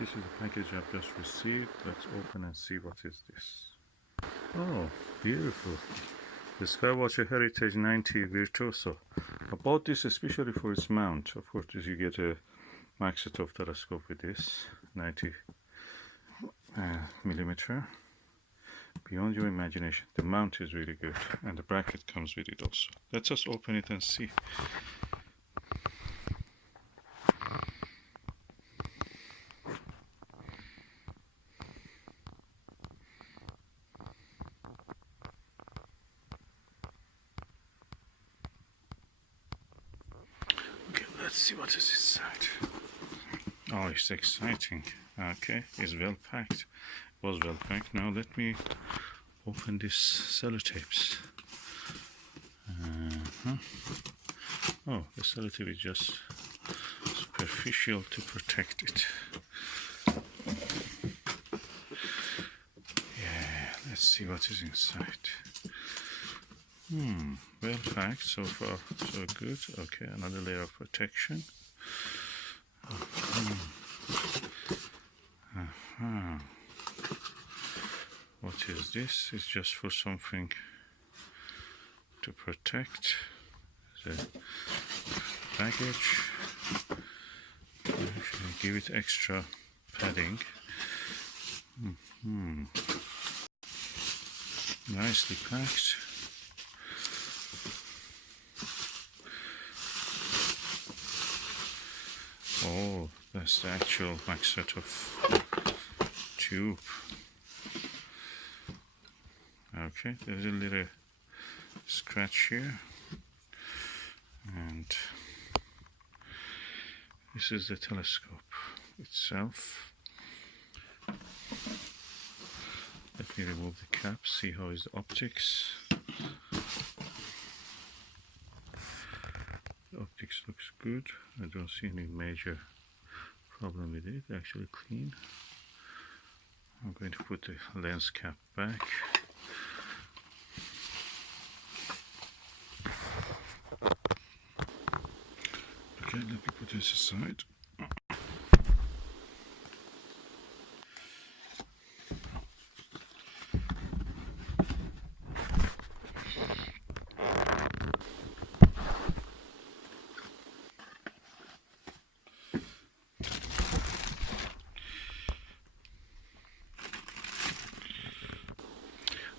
This is the package I've just received. Let's open and see what is this. Oh, beautiful. The Skywatcher Heritage 90 Virtuoso. I bought this especially for its mount. Of course, you get a Maksutov telescope with this 90 millimeter. Beyond your imagination. The mount is really good, and the bracket comes with it also. Let's just open it and see. Okay, let's see what is inside. Oh, it's exciting. Okay, it's well packed. It was well packed. Now let me open these sellotapes. Oh, the sellotape is just superficial to protect it. Yeah, let's see what is inside. Well packed so far, so good. Okay, another layer of protection. What is this? It's just for something to protect the baggage. Actually, give it extra padding. Nicely packed. Oh, that's the actual Maksutov tube. Okay, there's a little scratch here, and this is the telescope itself. Let me remove the cap, see how is the optics. The optics looks good. I don't see any major problem with it. Actually clean. I'm going to put the lens cap back. Okay, let me put this aside.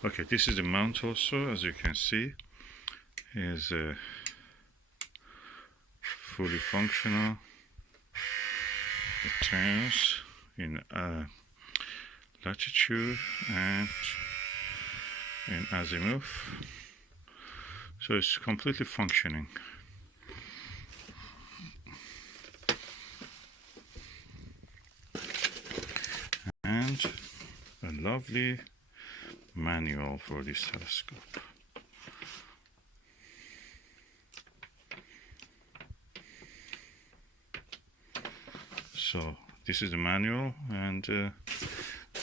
Okay, this is the mount also, as you can see, is fully functional. It turns in latitude and in azimuth, so it's completely functioning. And a lovely manual for this telescope. So this is the manual, and the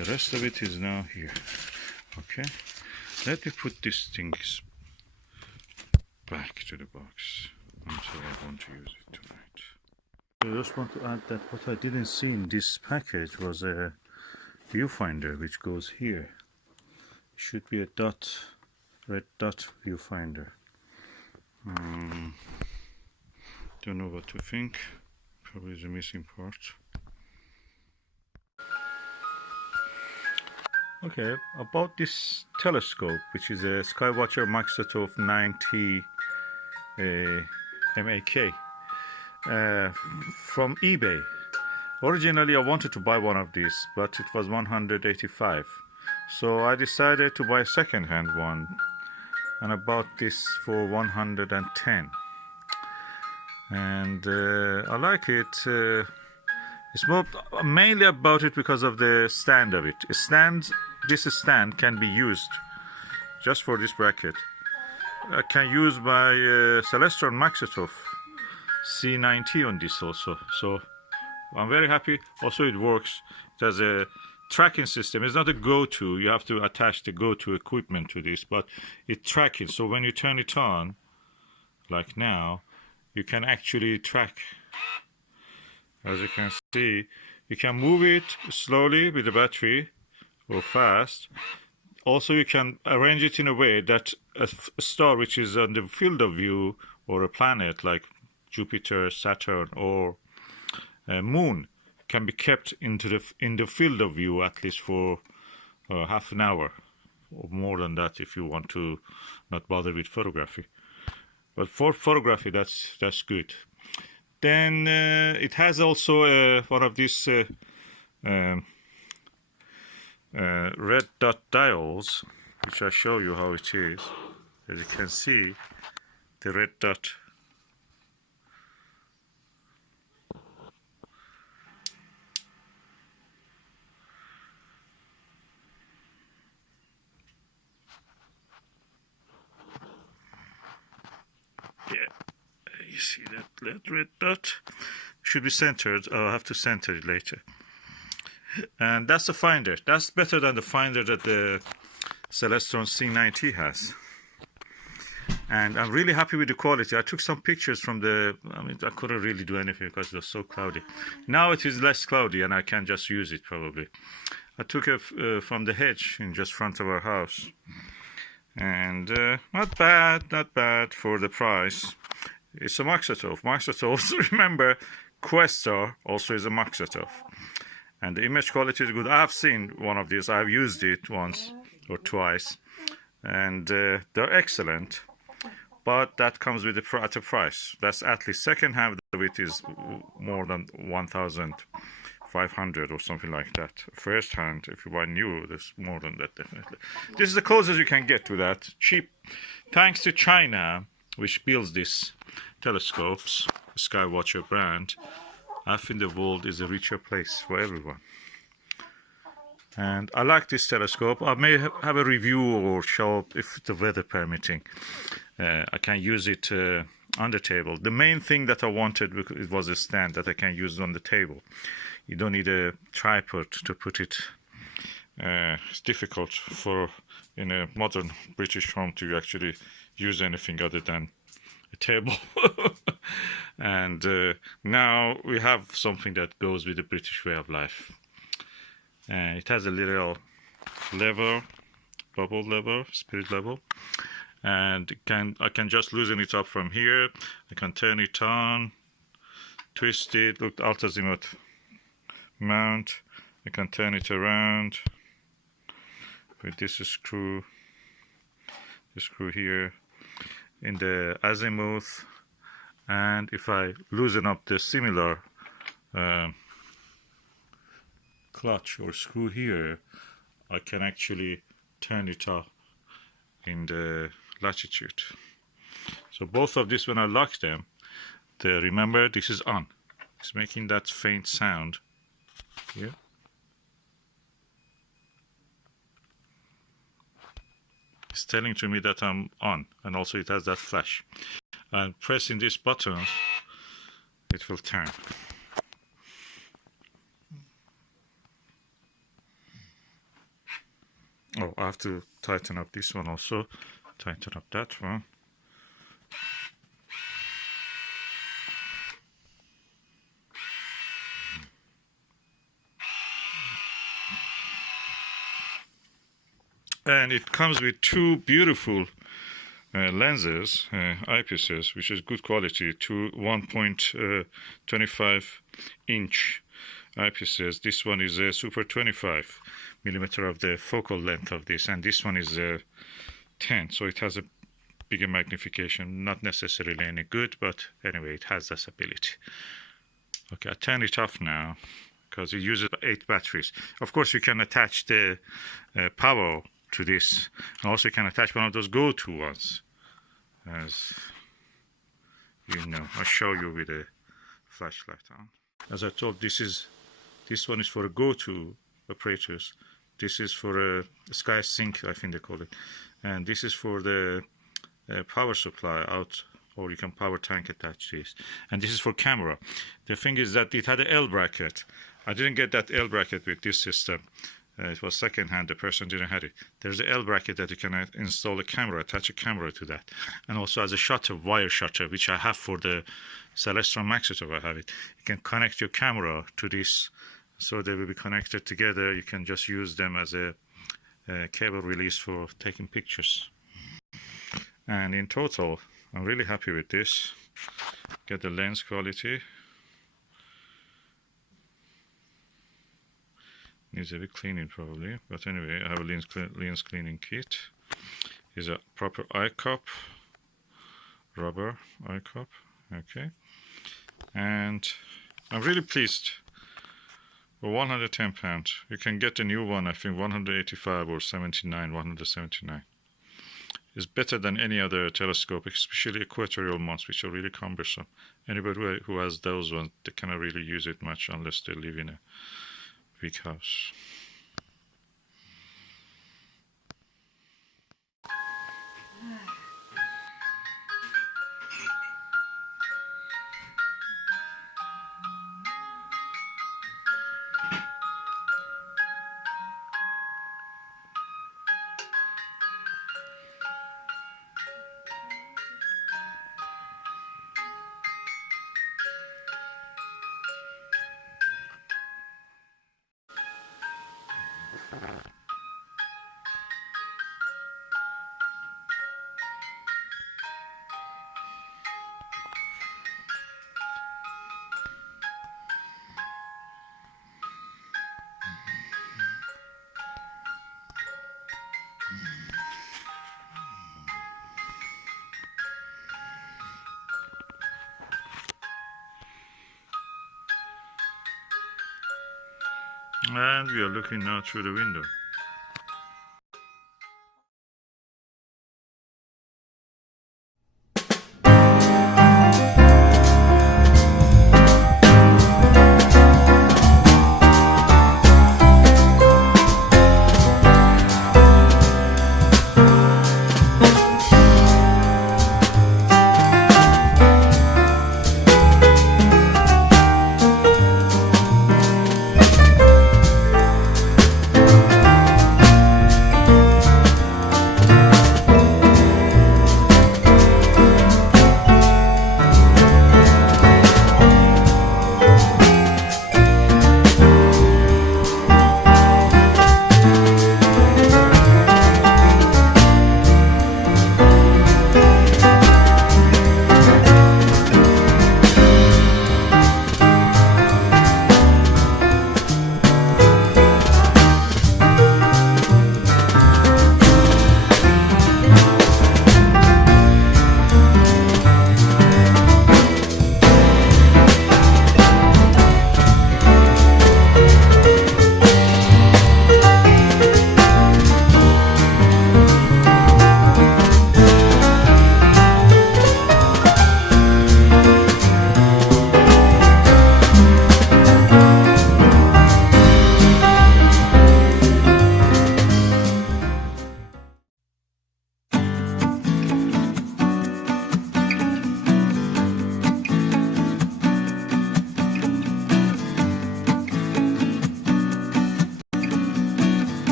rest of it is now here. Okay, let me put these things back to the box until I want to use it tonight. I just want to add that what I didn't see in this package was a viewfinder which goes here. It should be a red dot viewfinder. Don't know what to think. Probably the missing part. Okay, about this telescope, which is a Skywatcher Maksutov 90 MAK from eBay. Originally I wanted to buy one of these, but it was 185. So I decided to buy a second-hand one, and I bought this for 110. And I like it. It's mainly about it because of the stand of it. This stand can be used just for this bracket. I can use my Celestron Maksutov C90 on this also. So I'm very happy. Also, it works. It has a tracking system. It's not a go-to. You have to attach the go-to equipment to this, but it's tracking. So when you turn it on, like now, you can actually track. As you can see, You can move it slowly with the battery or fast. Also, you can arrange it in a way that a star which is on the field of view, or a planet like Jupiter, Saturn, or a moon, can be kept in the field of view at least for half an hour, or more than that if you want to not bother with photography. But for photography, that's good. Then it has also one of these red dot dials, which I show you how it is. As you can see, the red dot. Yeah, you see that red dot? Should be centered. I'll have to center it later. And that's the finder. That's better than the finder that the Celestron C90 has. And I'm really happy with the quality. I took some pictures from I couldn't really do anything because it was so cloudy. Now it is less cloudy and I can just use it probably. I took it from the hedge in just front of our house. And not bad for the price. It's a Maksutov. Maksutov, remember, Questar also is a Maksutov. And the image quality is good. I've seen one of these. I've used it once or twice. And they're excellent. But that comes with at a price. That's at least second hand of it is more than 1,500 or something like that. First hand, if you buy new, there's more than that definitely. This is the closest you can get to that. Cheap. Thanks to China, which builds these telescopes, the Skywatcher brand, I think the world is a richer place for everyone. And I like this telescope. I may have a review or show up if the weather permitting. I can use it on the table. The main thing that I wanted it was a stand that I can use on the table. You don't need a tripod to put it. It's difficult in a modern British home to actually use anything other than a table. And now we have something that goes with the British way of life. It has a little lever, bubble lever, spirit level, and I can just loosen it up from here. I can turn it on, twist it, look, alt-azimuth mount. I can turn it around with this screw here in the azimuth, and if I loosen up the similar clutch or screw here, I can actually turn it off in the latitude. So both of these, when I lock them, remember this is on. It's making that faint sound here. It's telling to me that I'm on, and also it has that flash. And pressing this button, it will turn. Oh, I have to tighten up this one also. Tighten up that one. And it comes with two beautiful lenses, eyepieces, which is good quality, two 1.25 inch eyepieces. This one is a super 25 millimeter of the focal length of this, and this one is 10, so it has a bigger magnification. Not necessarily any good, but anyway, it has this ability. Okay, I turn it off now because it uses 8 batteries. Of course, you can attach the power to this, and also you can attach one of those go-to ones, as you know. I'll show you with a flashlight on. As I told, this one is for a go-to operators. This is for a Sky Sync, I think they call it, and this is for the power supply out, or you can power tank attach this, and this is for camera. The thing is that it had an L bracket. I didn't get that L bracket with this system. It was second hand, the person didn't have it. There's an L bracket that you can install a camera, attach a camera to that. And also as a shutter, wire shutter, which I have for the Celestron Maksutov, I have it. You can connect your camera to this so they will be connected together. You can just use them as a cable release for taking pictures. And in total, I'm really happy with this. Get the lens quality. Needs a bit cleaning probably, but anyway, I have a lens cleaning kit. Is a proper eye cup, rubber eye cup. Okay, and I'm really pleased. For £110, you can get a new one. I think 185 or 79, 179. Is better than any other telescope, especially equatorial ones, which are really cumbersome. Anybody who has those ones, they cannot really use it much unless they live in a big house. And we are looking now through the window.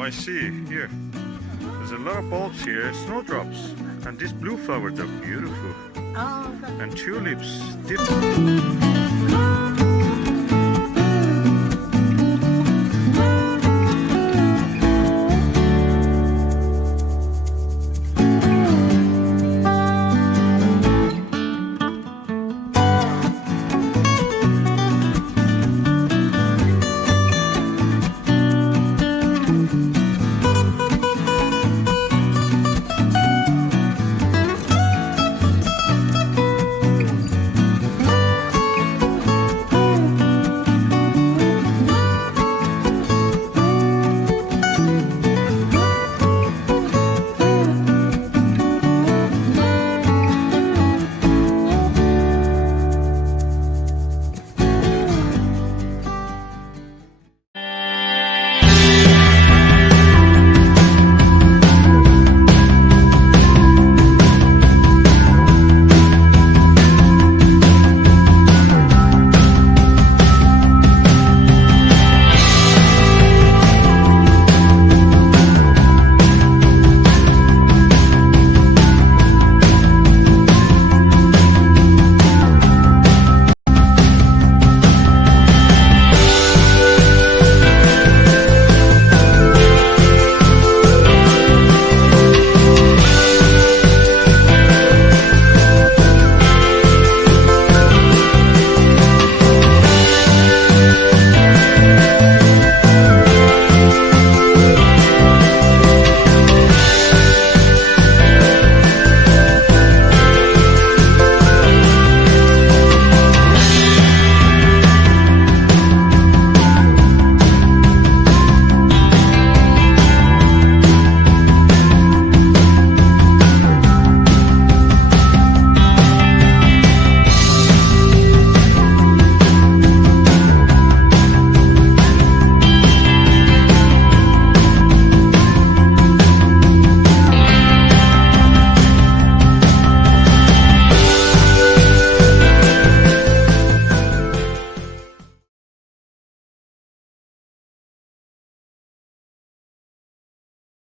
I see here. There's a lot of bulbs here, snowdrops, and these blue flowers are beautiful. Oh, and tulips.